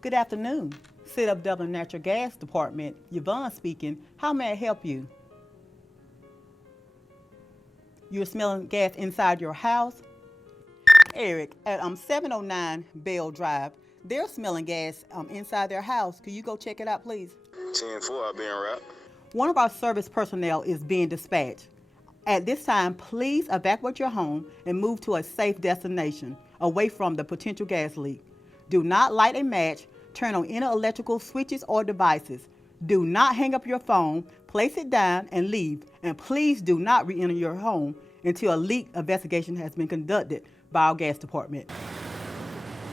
Good afternoon. Sit up Dublin Natural Gas Department, Yvonne speaking. How may I help you? You're smelling gas inside your house? Eric, at 709 Bell Drive, they're smelling gas inside their house. Could you go check it out, please? 10-4, I'll be en route. One of our service personnel is being dispatched. At this time, please evacuate your home and move to a safe destination, away from the potential gas leak. Do not light a match, turn on any electrical switches or devices. Do not hang up your phone, place it down and leave. And please do not re-enter your home until a leak investigation has been conducted by our gas department.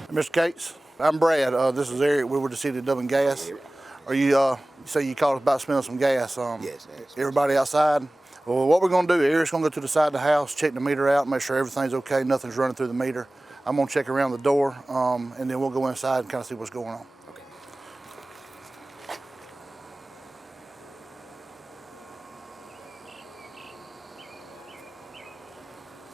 Mr. Cates, I'm Brad. This is Eric. We were the City of Dublin Gas. Are you, you say you called about smelling some gas? Yes. Everybody outside? Well, what we're going to do, Eric's going to go to the side of the house, check the meter out, make sure everything's okay, nothing's running through the meter. I'm going to check around the door, and then we'll go inside and kind of see what's going on. Okay.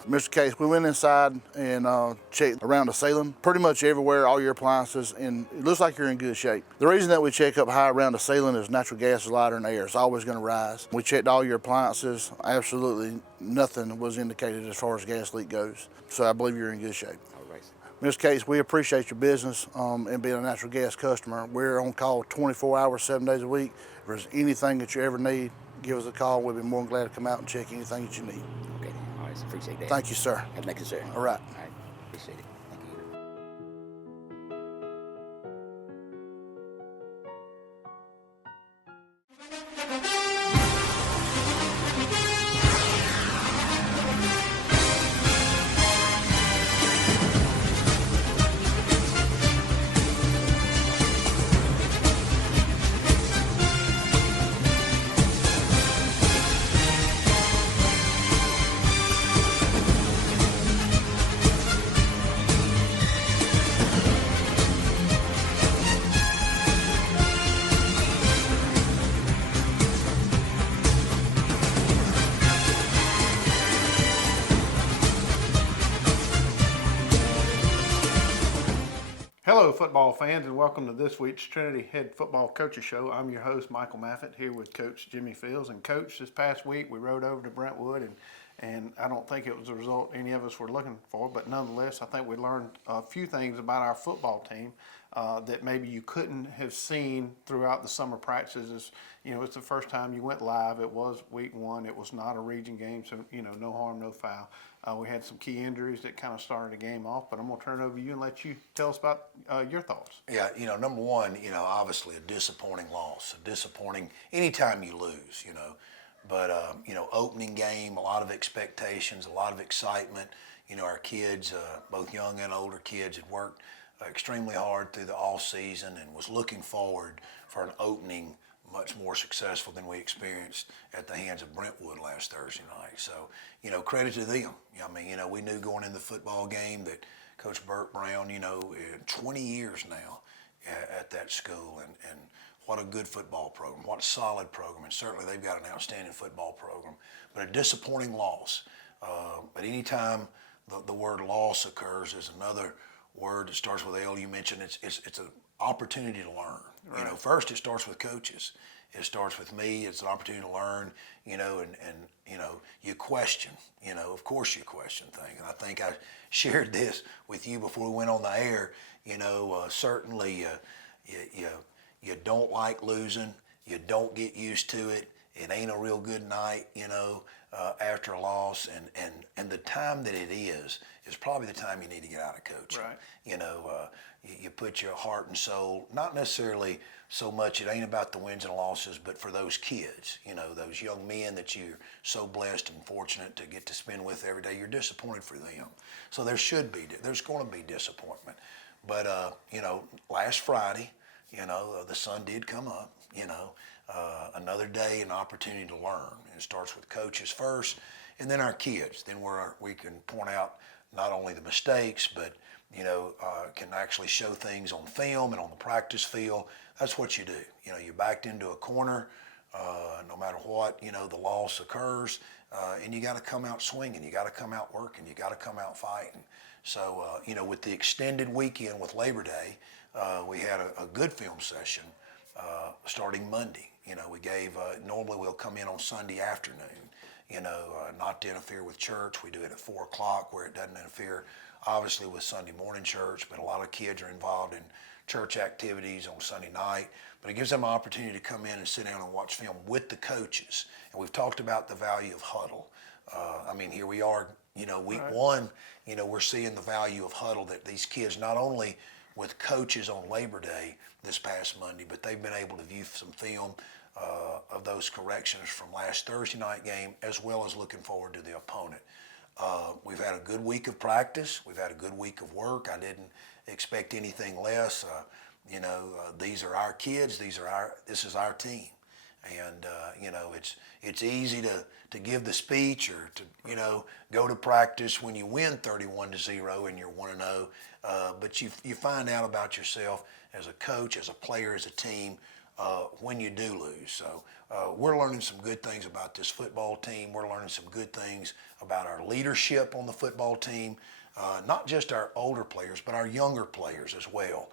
Mr. Case, we went inside and checked around the ceiling, pretty much everywhere, all your appliances, and it looks like you're in good shape. The reason that we check up high around the ceiling is natural gas is lighter than air. It's always going to rise. We checked all your appliances. Absolutely nothing was indicated as far as gas leak goes. So I believe you're in good shape. All right. Mr. Case, we appreciate your business and being a natural gas customer. We're on call 24 hours, 7 days a week. If there's anything that you ever need, give us a call. We'll be more than glad to come out and check anything that you need. Okay. All right. Appreciate that. Thank you, sir. Have a nice day, sir. All right. All right. Appreciate it. Thank you. Hello, football fans, and welcome to this week's Trinity Head Football Coaches Show. I'm your host, Michael Maffett, here with Coach Jimmy Fields. And Coach, this past week we rode over to Brentwood, and I don't think it was the result any of us were looking for, but nonetheless, I think we learned a few things about our football team that maybe you couldn't have seen throughout the summer practices. You know, it's the first time you went live. It was week one. It was not a region game, so, you know, no harm, no foul. We had some key injuries that kind of started the game off, but I'm going to turn it over to you and let you tell us about your thoughts. Yeah, you know, number one, you know, obviously a disappointing loss, anytime you lose, you know. But, you know, opening game, a lot of expectations, a lot of excitement. You know, our kids, both young and older kids, had worked extremely hard through the off season and was looking forward for an opening much more successful than we experienced at the hands of Brentwood last Thursday night. So, you know, credit to them. I mean, you know, we knew going in the football game that Coach Burt Brown, you know, 20 years now at that school, and what a good football program, what a solid program, and certainly they've got an outstanding football program, but a disappointing loss. But anytime the word loss occurs, there's another word that starts with L. You mentioned it's an opportunity to learn. Right. You know, first it starts with coaches. It starts with me. It's an opportunity to learn, you know, and you know, you question, you know, of course you question things. And I think I shared this with you before we went on the air. You know, certainly you don't like losing. You don't get used to it. It ain't a real good night, you know, after a loss. And the time that it is probably the time you need to get out of coaching. Right. You know, you put your heart and soul, not necessarily so much, it ain't about the wins and losses, but for those kids, you know, those young men that you're so blessed and fortunate to get to spend with every day, you're disappointed for them. So there's going to be disappointment. But, you know, last Friday, you know, the sun did come up, you know, another day, an opportunity to learn. It starts with coaches first, and then our kids. Then we can point out not only the mistakes, but, you know, can actually show things on film and on the practice field. That's what you do. You know, you're backed into a corner, no matter what, you know, the loss occurs, and you got to come out swinging. You got to come out working. You got to come out fighting. So, you know, with the extended weekend with Labor Day, we had a good film session starting Monday. You know, we gave, normally we'll come in on Sunday afternoon, you know, not to interfere with church. We do it at 4 o'clock where it doesn't interfere, obviously, with Sunday morning church, but a lot of kids are involved in church activities on Sunday night. But it gives them an opportunity to come in and sit down and watch film with the coaches. And we've talked about the value of huddle. I mean, here we are, you know, week one, you know, we're seeing the value of huddle, that these kids, not only with coaches on Labor Day this past Monday, but they've been able to view some film of those corrections from last Thursday night game, as well as looking forward to the opponent. We've had a good week of practice. We've had a good week of work. I didn't expect anything less. You know, these are our kids. This is our team. And, you know, it's easy to give the speech or to, you know, go to practice when you win 31-0 and you're 1-0. But you find out about yourself as a coach, as a player, as a team, when you do lose. So we're learning some good things about this football team. We're learning some good things about our leadership on the football team, not just our older players, but our younger players as well.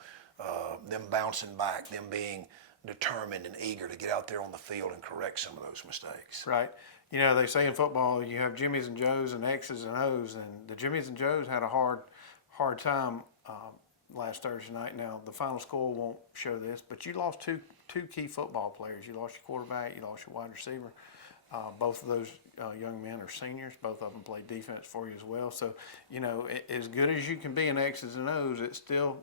Them bouncing back, them being determined and eager to get out there on the field and correct some of those mistakes. Right. You know, they say in football you have Jimmies and Joes and X's and O's, and the Jimmies and Joes had a hard time last Thursday night. Now, the final score won't show this, but you lost two key football players. You lost your quarterback, you lost your wide receiver. Both of those young men are seniors. Both of them play defense for you as well. So, you know, as good as you can be in X's and O's, it's still,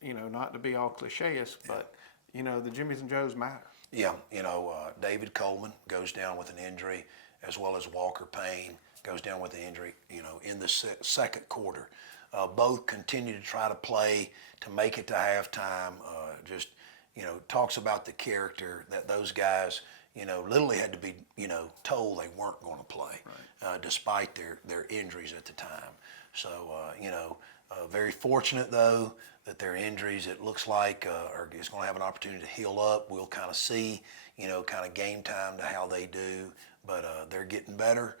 you know, not to be all cliches, but, you know, the Jimmies and Joes matter. Yeah, you know, David Coleman goes down with an injury, as well as Walker Payne goes down with an injury, you know, in the second quarter. Both continue to try to play to make it to halftime. Just, you know, talks about the character that those guys, you know, literally had to be, you know, told they weren't going to play, despite their injuries at the time. So, you know, very fortunate, though, that their injuries, it looks like, is going to have an opportunity to heal up. We'll kind of see, you know, kind of game time to how they do. But they're getting better.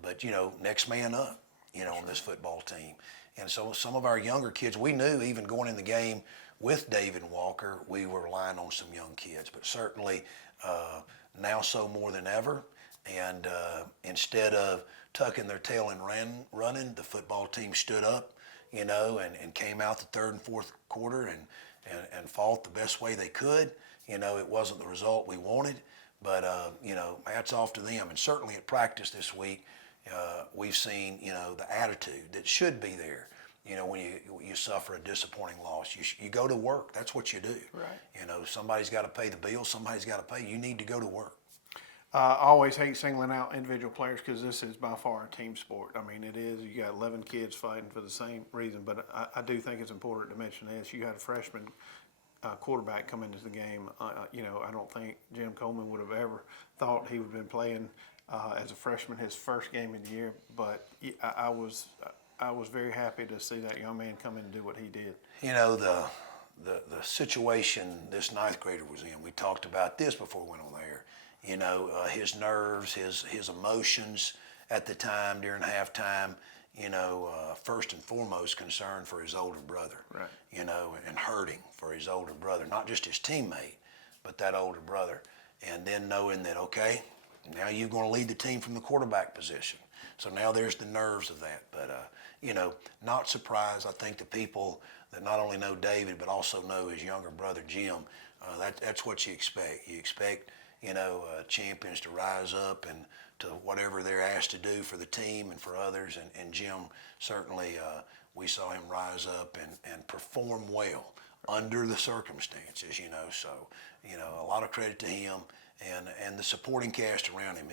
But, you know, next man up, you know, on this football team. And so some of our younger kids, we knew even going in the game with David and Walker, we were relying on some young kids. But certainly now so more than ever. And instead of tucking their tail and running, the football team stood up, you know, and came out the third and fourth quarter and fought the best way they could. You know, it wasn't the result we wanted, but, you know, hats off to them. And certainly at practice this week, we've seen, you know, the attitude that should be there. You know, when you suffer a disappointing loss, you go to work. That's what you do. Right. You know, somebody's got to pay the bills. Somebody's got to pay. You need to go to work. I always hate singling out individual players because this is by far a team sport. I mean, it is. You got 11 kids fighting for the same reason, but I do think it's important to mention this. You had a freshman quarterback come into the game. You know, I don't think Jim Coleman would have ever thought he would have been playing as a freshman his first game of the year, but I was very happy to see that young man come in and do what he did. You know, the situation this ninth grader was in, we talked about this before we went on the air. You know, his nerves, his emotions at the time during halftime, you know, first and foremost concern for his older brother, right. You know, and hurting for his older brother, not just his teammate, but that older brother. And then knowing that, okay, now you're going to lead the team from the quarterback position. So now there's the nerves of that. But, you know, not surprised. I think the people that not only know David, but also know his younger brother, Jim, that's what you expect. You expect, you know, champions to rise up and to whatever they're asked to do for the team and for others. And Jim, certainly, we saw him rise up and perform well under the circumstances, you know. So, you know, a lot of credit to him and the supporting cast around him.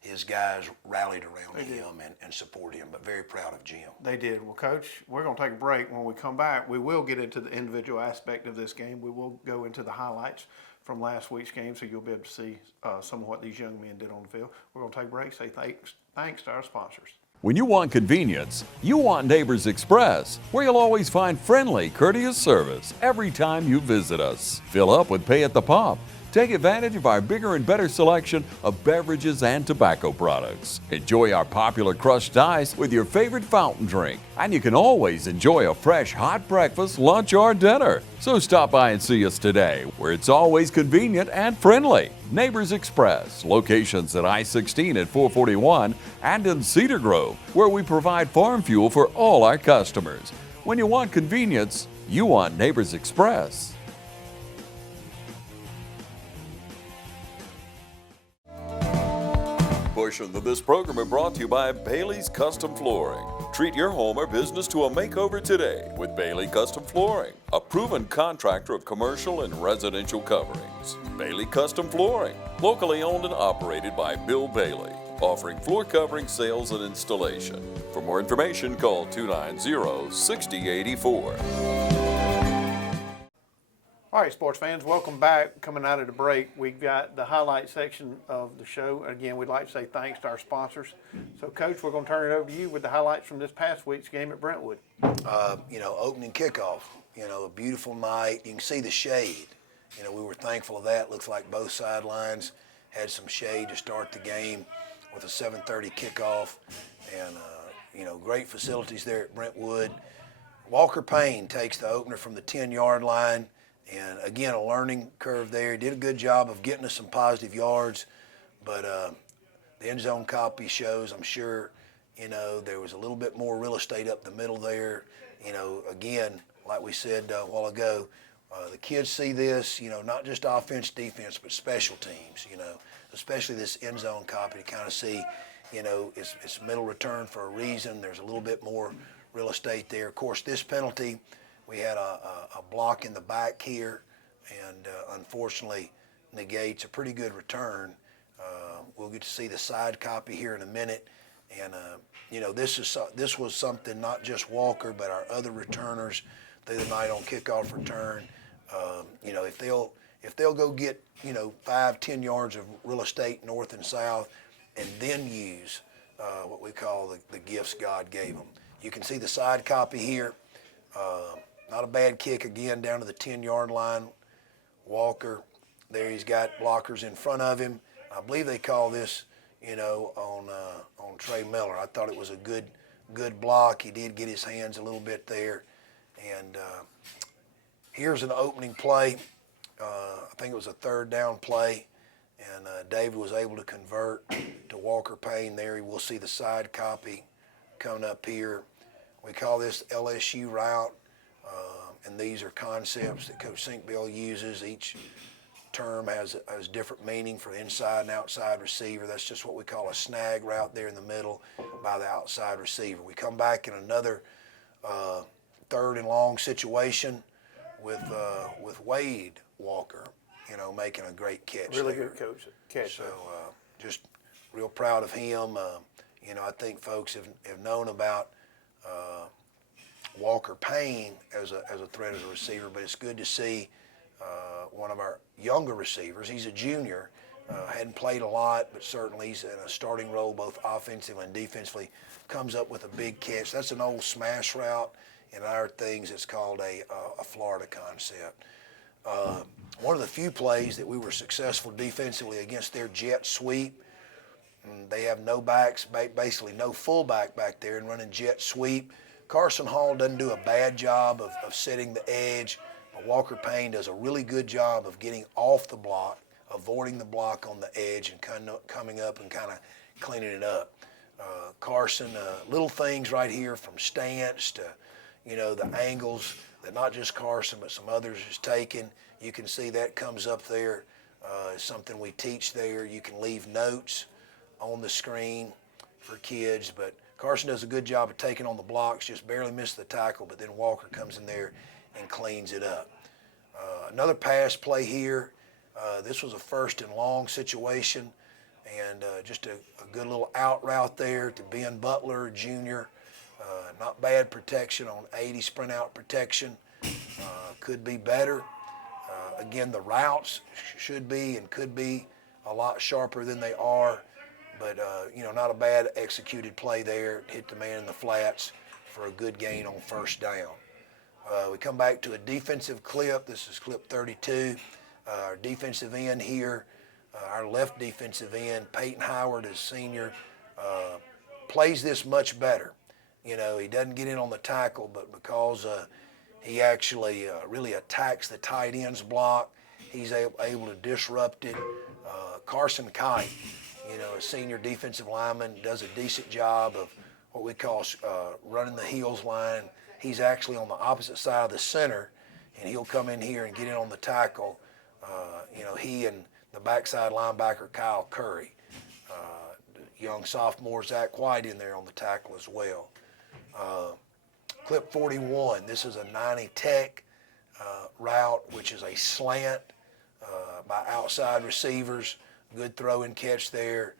His guys rallied around him and supported him, but very proud of Jim. They did. Well, Coach, we're going to take a break. When we come back, we will get into the individual aspect of this game. We will go into the highlights from last week's game, so you'll be able to see some of what these young men did on the field. We're going to take a break, say thanks to our sponsors. When you want convenience, you want Neighbors Express, where you'll always find friendly, courteous service every time you visit us. Fill up with pay at the pump. Take advantage of our bigger and better selection of beverages and tobacco products. Enjoy our popular crushed ice with your favorite fountain drink. And you can always enjoy a fresh hot breakfast, lunch, or dinner. So stop by and see us today, where it's always convenient and friendly. Neighbors Express, locations at I-16 at 441 and in Cedar Grove, where we provide farm fuel for all our customers. When you want convenience, you want Neighbors Express. Portions of this program are brought to you by Bailey's Custom Flooring. Treat your home or business to a makeover today with Bailey Custom Flooring, a proven contractor of commercial and residential coverings. Bailey Custom Flooring, locally owned and operated by Bill Bailey, offering floor covering sales and installation. For more information, call 290-6084. All right, sports fans, welcome back. Coming out of the break, we've got the highlight section of the show. Again, we'd like to say thanks to our sponsors. So, Coach, we're going to turn it over to you with the highlights from this past week's game at Brentwood. Opening kickoff, a beautiful night. You can see the shade. We were thankful of that. Looks like both sidelines had some shade to start the game with a 7:30 kickoff. And, great facilities there at Brentwood. Walker Payne takes the opener from the 10-yard line. And again, a learning curve there. He did a good job of getting us some positive yards, but the end zone copy shows, I'm sure, there was a little bit more real estate up the middle there. Again, like we said a while ago, the kids see this, not just offense, defense, but special teams, especially this end zone copy to kind of see, it's middle return for a reason. There's a little bit more real estate there. Of course, this penalty, we had a block in the back here, and unfortunately negates a pretty good return. We'll get to see the side copy here in a minute, and this was something not just Walker, but our other returners the other night on kickoff return. If they'll go get 5-10 yards of real estate north and south, and then use what we call the gifts God gave them. You can see the side copy here. Not a bad kick again down to the 10-yard line. Walker, there he's got blockers in front of him. I believe they call this, on Trey Miller. I thought it was a good block. He did get his hands a little bit there. And here's an opening play. I think it was a third down play. And David was able to convert to Walker Payne there. We'll see the side copy coming up here. We call this LSU route. And these are concepts that Coach Sinkbill uses. Each term has different meaning for the inside and outside receiver. That's just what we call a snag route there in the middle by the outside receiver. We come back in another third and long situation with Wade Walker, making a great catch. Really there. good coach catch. So just real proud of him. I think folks have known about Walker Payne as a threat as a receiver, but it's good to see one of our younger receivers. He's a junior, hadn't played a lot, but certainly he's in a starting role both offensively and defensively. Comes up with a big catch. That's an old smash route. In our things, it's called a Florida concept. One of the few plays that we were successful defensively against their jet sweep. They have no backs, basically no fullback back there, and running jet sweep. Carson Hall doesn't do a bad job of setting the edge, but Walker Payne does a really good job of getting off the block, avoiding the block on the edge, and coming up and kind of cleaning it up. Carson, little things right here from stance to, the angles that not just Carson but some others is taking. You can see that comes up there. It's something we teach there. You can leave notes on the screen for kids, but Carson does a good job of taking on the blocks, just barely missed the tackle, but then Walker comes in there and cleans it up. Another pass play here. This was a first and long situation, and just a good little out route there to Ben Butler, Jr. Not bad protection on 80 sprint out protection. Could be better. Again, the routes should be and could be a lot sharper than they are. But, not a bad executed play there. Hit the man in the flats for a good gain on first down. We come back to a defensive clip. This is clip 32. Our defensive end here, our left defensive end, Peyton Howard, is senior, plays this much better. You know, he doesn't get in on the tackle, but because he actually really attacks the tight end's block, he's able to disrupt it. Carson Kite, you know, a senior defensive lineman, does a decent job of what we call running the heels line. He's actually on the opposite side of the center, and he'll come in here and get in on the tackle. You know, he and the backside linebacker, Kyle Curry. Young sophomore Zach White in there on the tackle as well. Clip 41, this is a 90 tech route, which is a slant by outside receivers. Good throw and catch there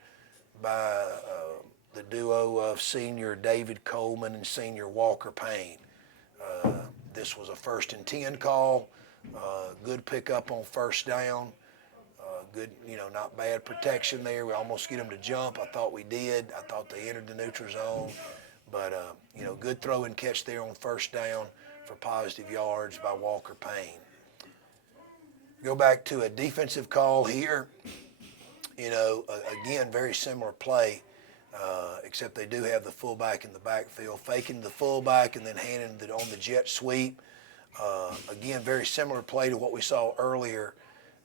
by the duo of senior David Coleman and senior Walker Payne. This was a 1st and 10 call. Good pickup on 1st down. Good, you know, not bad protection there. We almost get them to jump. I thought we did. I thought they entered the neutral zone. But, you know, good throw and catch there on 1st down for positive yards by Walker Payne. Go back to a defensive call here. You know, again, very similar play, except they do have the fullback in the backfield, faking the fullback and then handing it on the jet sweep. Again, very similar play to what we saw earlier,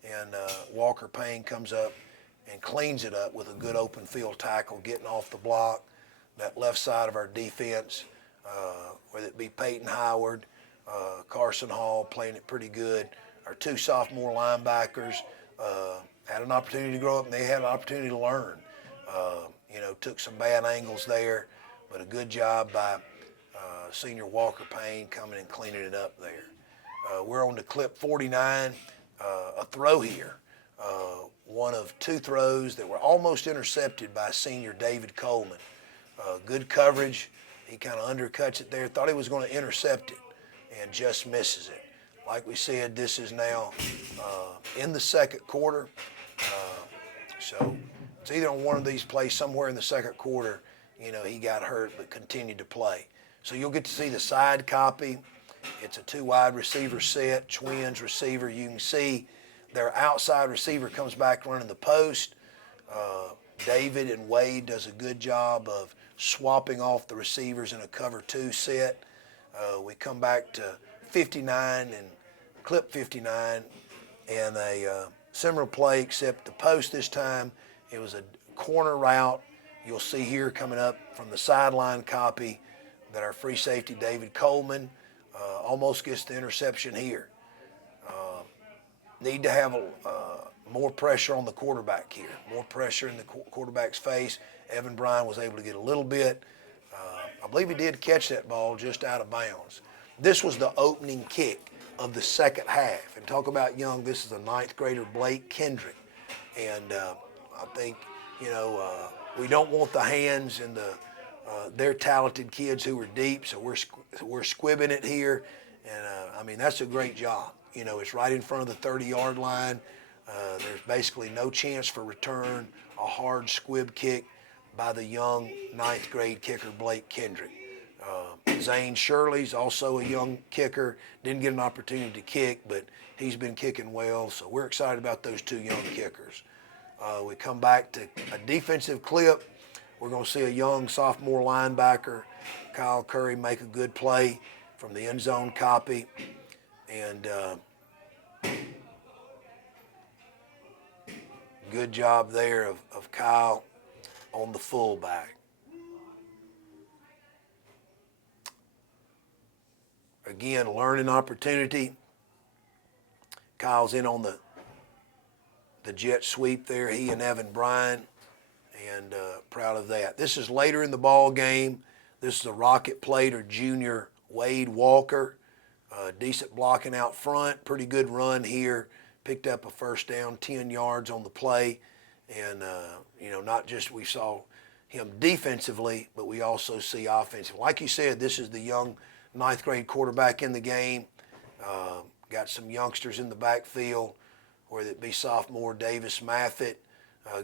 and Walker Payne comes up and cleans it up with a good open field tackle, getting off the block. That left side of our defense, whether it be Peyton Howard, Carson Hall, playing it pretty good. Our 2 sophomore linebackers had an opportunity to grow up, and they had an opportunity to learn. You know, took some bad angles there, but a good job by senior Walker Payne coming and cleaning it up there. We're on to clip 49, a throw here. One of 2 throws that were almost intercepted by senior David Coleman. Good coverage. He kind of undercuts it there. Thought he was going to intercept it and just misses it. Like we said, this is now in the 2nd quarter. So it's either on one of these plays somewhere in the 2nd quarter, you know, he got hurt but continued to play. So you'll get to see the side copy. It's a 2 wide receiver set, twins receiver. You can see their outside receiver comes back running the post. David and Wade does a good job of swapping off the receivers in a cover 2 set. We come back to 59 and clip 59 and a similar play, except the post this time, it was a corner route. You'll see here coming up from the sideline copy that our free safety David Coleman almost gets the interception here. Need to have more pressure on the quarterback here, more pressure in the quarterback's face. Evan Bryan was able to get a little bit. I believe he did catch that ball just out of bounds. This was the opening kick of the 2nd half. And talk about young, this is a 9th grader, Blake Kendrick. And I think, you know, we don't want the hands and they're talented kids who are deep, so we're squibbing it here. And, I mean, that's a great job. You know, it's right in front of the 30-yard line. There's basically no chance for return, a hard squib kick by the young 9th grade kicker, Blake Kendrick. Zane Shirley's also a young kicker. Didn't get an opportunity to kick, but he's been kicking well, so we're excited about those 2 young kickers. We come back to a defensive clip. We're going to see a young sophomore linebacker, Kyle Curry, make a good play from the end zone copy. And good job there of Kyle on the fullback. Again, learning opportunity. Kyle's in on the jet sweep there, he and Evan Bryan, and proud of that. This is later in the ball game. This is a rocket play to junior Wade Walker. Decent blocking out front, pretty good run here. Picked up a 1st down, 10 yards on the play. And, you know, not just we saw him defensively, but we also see offensively. Like you said, this is the young 9th grade quarterback in the game. Got some youngsters in the backfield, whether it be sophomore Davis Maffett.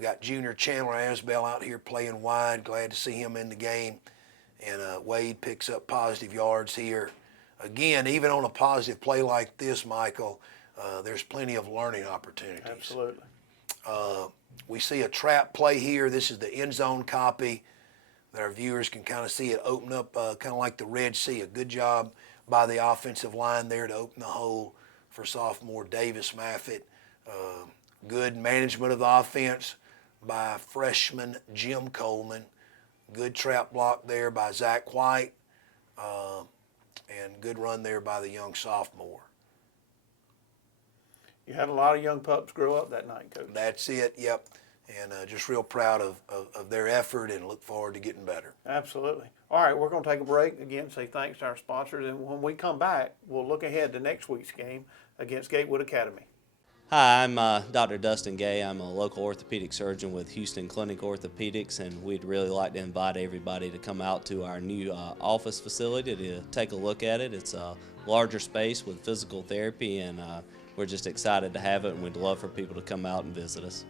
Got junior Chandler Asbell out here playing wide. Glad to see him in the game. And Wade picks up positive yards here. Again, even on a positive play like this, Michael, there's plenty of learning opportunities. Absolutely. We see a trap play here. This is the end zone copy that our viewers can kind of see it open up kind of like the Red Sea. A good job by the offensive line there to open the hole for sophomore Davis Maffitt. Good management of the offense by freshman Jim Coleman. Good trap block there by Zach White. And good run there by the young sophomore. You had a lot of young pups grow up that night, Coach. That's it, yep. And just real proud of their effort and look forward to getting better. Absolutely. All right, we're going to take a break. Again, say thanks to our sponsors. And when we come back, we'll look ahead to next week's game against Gatewood Academy. Hi, I'm Dr. Dustin Gay. I'm a local orthopedic surgeon with Houston Clinic Orthopedics, and we'd really like to invite everybody to come out to our new office facility to take a look at it. It's a larger space with physical therapy, and we're just excited to have it, and we'd love for people to come out and visit us.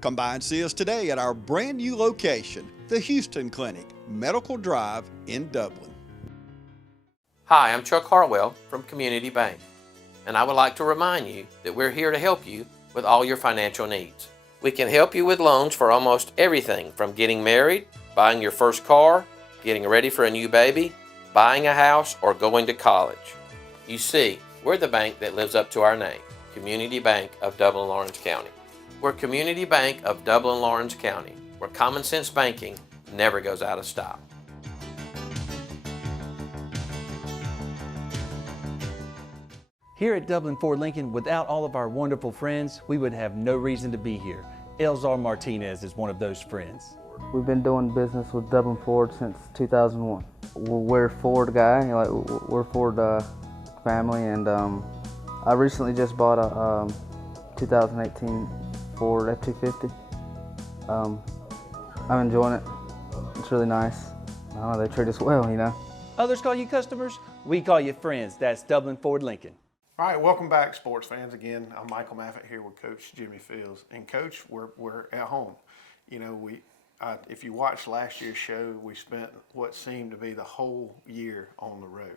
Come by and see us today at our brand new location, the Houston Clinic, Medical Drive in Dublin. Hi, I'm Chuck Harwell from Community Bank, and I would like to remind you that we're here to help you with all your financial needs. We can help you with loans for almost everything from getting married, buying your first car, getting ready for a new baby, buying a house, or going to college. You see, we're the bank that lives up to our name, Community Bank of Dublin-Lawrence County. We're Community Bank of Dublin-Lawrence County, where common sense banking never goes out of style. Here at Dublin Ford Lincoln, without all of our wonderful friends, we would have no reason to be here. Elzar Martinez is one of those friends. We've been doing business with Dublin Ford since 2001. We're a Ford guy, we're a Ford family, and I recently just bought a 2018 Ford F-250. I'm enjoying it. It's really nice. I don't know, they treat us well, you know. Others call you customers, we call you friends. That's Dublin Ford Lincoln. All right, welcome back, sports fans. Again, I'm Michael Maffitt here with Coach Jimmy Fields. And Coach, we're at home. You know, if you watched last year's show, we spent what seemed to be the whole year on the road.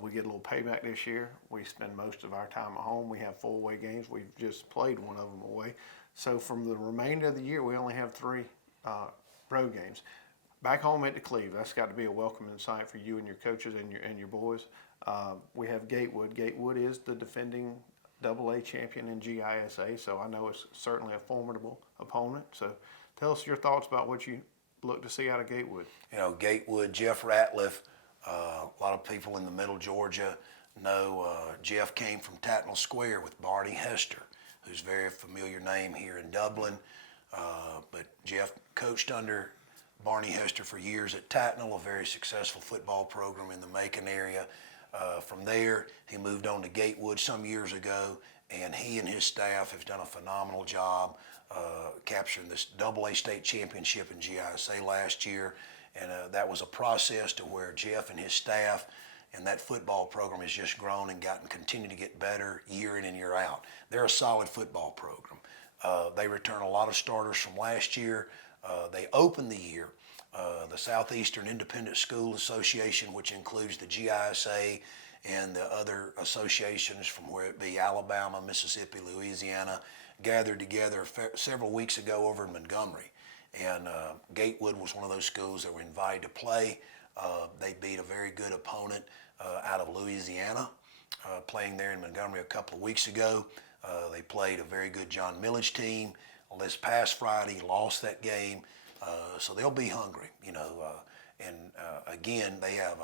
We get a little payback this year. We spend most of our time at home. We have 4 away games. We've just played one of them away. So from the remainder of the year, we only have 3 road games. Back home at the Cleve, that's got to be a welcoming sight for you and your coaches and your boys. We have Gatewood. Gatewood is the defending AA champion in GISA, so I know it's certainly a formidable opponent. So tell us your thoughts about what you look to see out of Gatewood. You know, Gatewood, Jeff Ratliff, a lot of people in the middle Georgia know Jeff came from Tatnall Square with Barney Hester, who's a very familiar name here in Dublin. But Jeff coached under Barney Hester for years at Tatnall, a very successful football program in the Macon area. From there, he moved on to Gatewood some years ago, and he and his staff have done a phenomenal job capturing this AA state championship in GISA last year. And that was a process to where Jeff and his staff and that football program has just grown and continue to get better year in and year out. They're a solid football program. They return a lot of starters from last year. They opened the year. The Southeastern Independent School Association, which includes the GISA and the other associations from where it be Alabama, Mississippi, Louisiana, gathered together several weeks ago over in Montgomery. And Gatewood was one of those schools that were invited to play. They beat a very good opponent out of Louisiana, playing there in Montgomery a couple of weeks ago. They played a very good John Millage team. Well, this past Friday, lost that game. So they'll be hungry, you know, and again, they have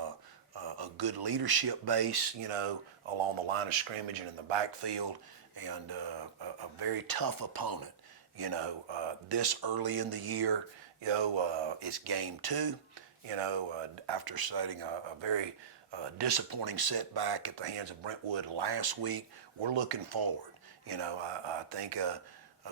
a good leadership base, you know, along the line of scrimmage and in the backfield, and a very tough opponent, you know. This early in the year, you know, it's game 2, you know, after citing a very disappointing setback at the hands of Brentwood last week. We're looking forward, you know. I think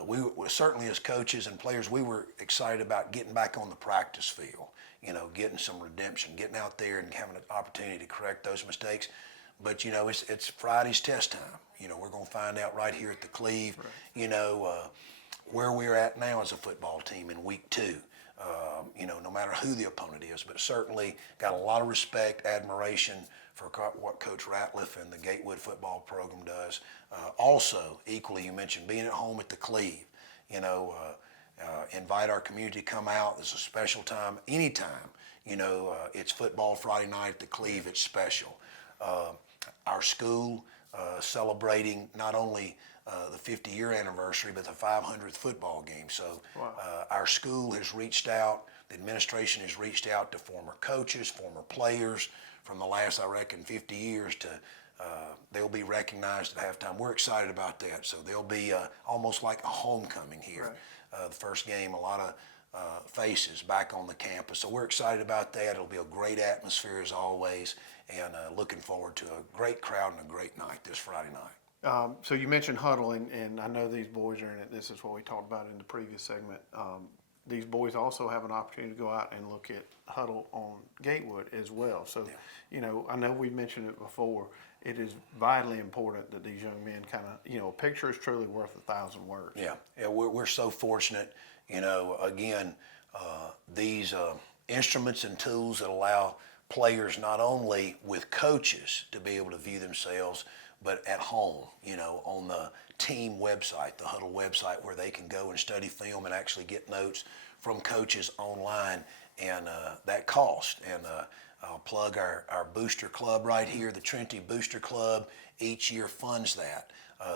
we were, certainly as coaches and players, we were excited about getting back on the practice field, you know, getting some redemption, getting out there and having an opportunity to correct those mistakes. But, you know, it's Friday's test time. You know, we're going to find out right here at the Cleve, right, you know, where we're at now as a football team in week 2. You know, no matter who the opponent is, but certainly got a lot of respect, admiration for what Coach Ratliff and the Gatewood football program does. Also, equally, you mentioned being at home at the Cleve. You know, invite our community to come out. This is a special time, anytime. You know, it's football Friday night at the Cleve. It's special. Our school celebrating not only the 50-year anniversary, but the 500th football game. So our school has reached out, the administration has reached out to former coaches, former players from the last, I reckon, 50 years to they'll be recognized at halftime. We're excited about that. So they'll be almost like a homecoming here. The first game, a lot of faces back on the campus. So we're excited about that. It'll be a great atmosphere as always, and looking forward to a great crowd and a great night this Friday night. So you mentioned huddle, and I know these boys are in it. This is what we talked about in the previous segment. These boys also have an opportunity to go out and look at huddle on Gatewood as well. So, you know, I know we mentioned it before. It is vitally important that these young men kind of, you know, a picture is truly worth 1,000 words. Yeah, we're so fortunate. You know, again, these instruments and tools that allow players not only with coaches to be able to view themselves, but at home, you know, on the team website, the Huddle website, where they can go and study film and actually get notes from coaches online, and that cost. And I'll plug our booster club right here, the Trinity Booster Club. Each year funds that.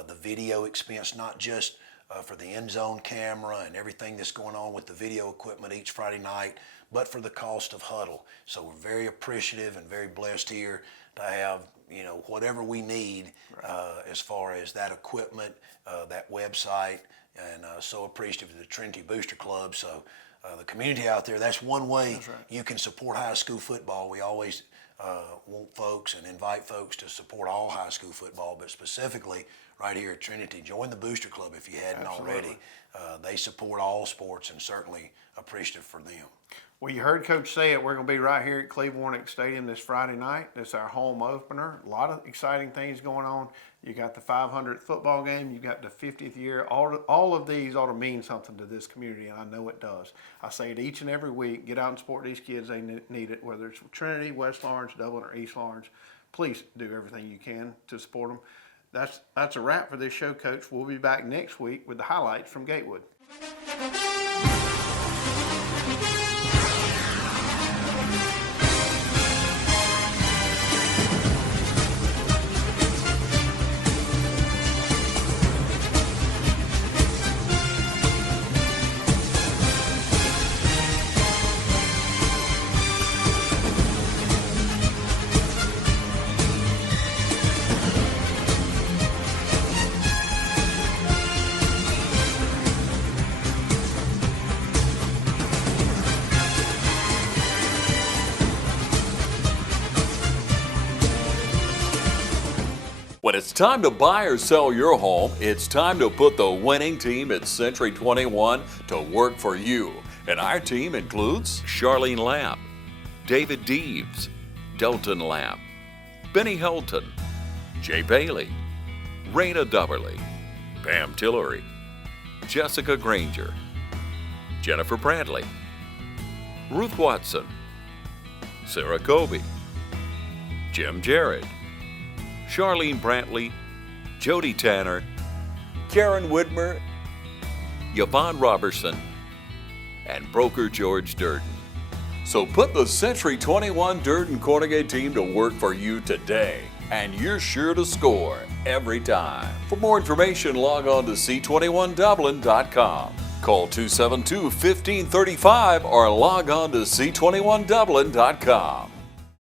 The video expense, not just for the end zone camera and everything that's going on with the video equipment each Friday night, but for the cost of Huddle. So we're very appreciative and very blessed here to have, you know, whatever we need as far as that equipment, that website, and so appreciative of the Trinity Booster Club. So the community out there, that's one way you can support high school football. We always want folks and invite folks to support all high school football, but specifically right here at Trinity, join the Booster Club if you hadn't already. They support all sports, and certainly appreciative for them. Well, you heard Coach say it. We're going to be right here at Cleve-Warnick Stadium this Friday night. It's our home opener. A lot of exciting things going on. You got the 500th football game. You got the 50th year. All of these ought to mean something to this community, and I know it does. I say it each and every week. Get out and support these kids. They need it, whether it's Trinity, West Lawrence, Dublin, or East Lawrence. Please do everything you can to support them. That's a wrap for this show, Coach. We'll be back next week with the highlights from Gatewood. When it's time to buy or sell your home, it's time to put the winning team at Century 21 to work for you. And our team includes Charlene Lamb, David Deeves, Delton Lamb, Benny Helton, Jay Bailey, Raina Dubberly, Pam Tillery, Jessica Granger, Jennifer Bradley, Ruth Watson, Sarah Colby, Jim Jarrett, Charlene Brantley, Jody Tanner, Karen Widmer, Yvonne Robertson, and broker George Durden. So put the Century 21 Durden Cornegay team to work for you today, and you're sure to score every time. For more information, log on to c21dublin.com. Call 272-1535 or log on to c21dublin.com.